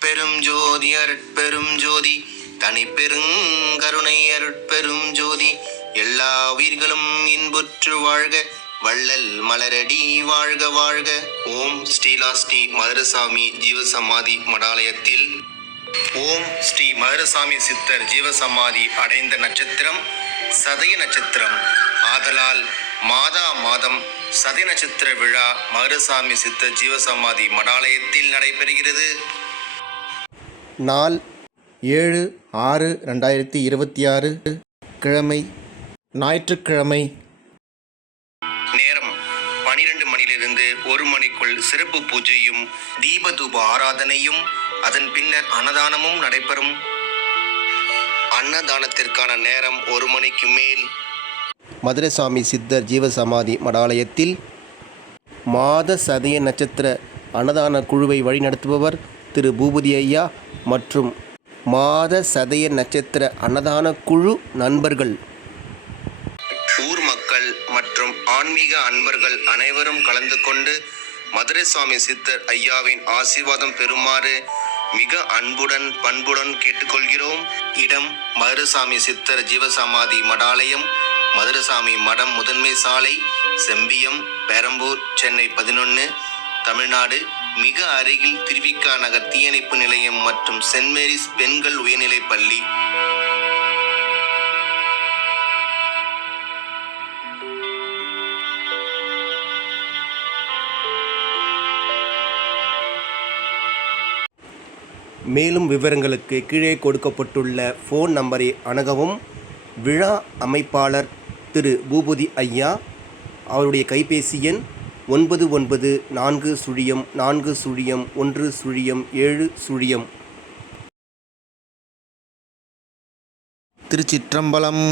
அருட்பெரும் ஜோதி அருட்பெரும் ஜோதி தனி பெருங்கருணை அருட்பெரும் ஜோதி எல்லா உயிர்களும் இன்புற்று வாழ்க வள்ளல் மலரடி வாழ்க வாழ்க. ஓம் ஸ்ரீலாஸ்ரீ மதுரசாமி ஜீவசமாதி மடாலயத்தில் ஓம் ஸ்ரீ மதுரசாமி சித்தர் ஜீவசமாதி அடைந்த நட்சத்திரம் சதய நட்சத்திரம் ஆதலால் மாதா மாதம் சதய நட்சத்திர விழா மதுரசாமி சித்தர் ஜீவசமாதி மடாலயத்தில் நடைபெறுகிறது. நாள் 7/6/2026 கிழமை ஞாயிற்றுக்கிழமை. நேரம் 12 மணியிலிருந்து 1 மணிக்குள் சிறப்பு பூஜையும் தீபதூப ஆராதனையும் அதன் பின்னர் அன்னதானமும் நடைபெறும். அன்னதானத்திற்கான நேரம் 1 மணிக்கு மேல். மதுரசாமி சித்தர் ஜீவசமாதி மடாலயத்தில் மாத சதய நட்சத்திர அன்னதான குழுவை வழிநடத்துபவர் திரு பூபதி ஐயா மற்றும் மாத சதய நட்சத்திர அன்னதான குழு நண்பர்கள், ஊர் மக்கள் மற்றும் ஆன்மீக அன்பர்கள் அனைவரும் கலந்து கொண்டு மதுரசாமி சித்தர் ஐயாவின் ஆசீர்வாதம் பெறுமாறு மிக அன்புடன் பண்புடன் கேட்டுக்கொள்கிறோம். இடம் மதுரசாமி சித்தர் ஜீவசமாதி மடாலயம், மதுரசாமி மடம், முதன்மை சாலை, செம்பியம், பெரம்பூர், சென்னை 11, தமிழ்நாடு. மிக அருகில் திருவிக்கா நகர் தீயணைப்பு நிலையம் மற்றும் சென்ட் மேரிஸ் பெண்கள் உயர்நிலைப் பள்ளி. மேலும் விவரங்களுக்கு கீழே கொடுக்கப்பட்டுள்ள ஃபோன் நம்பரை அணுகவும். விழா அமைப்பாளர் திரு பூபதி ஐயா. அவருடைய கைபேசி எண் 9940401070. திருச்சிற்றம்பலம்.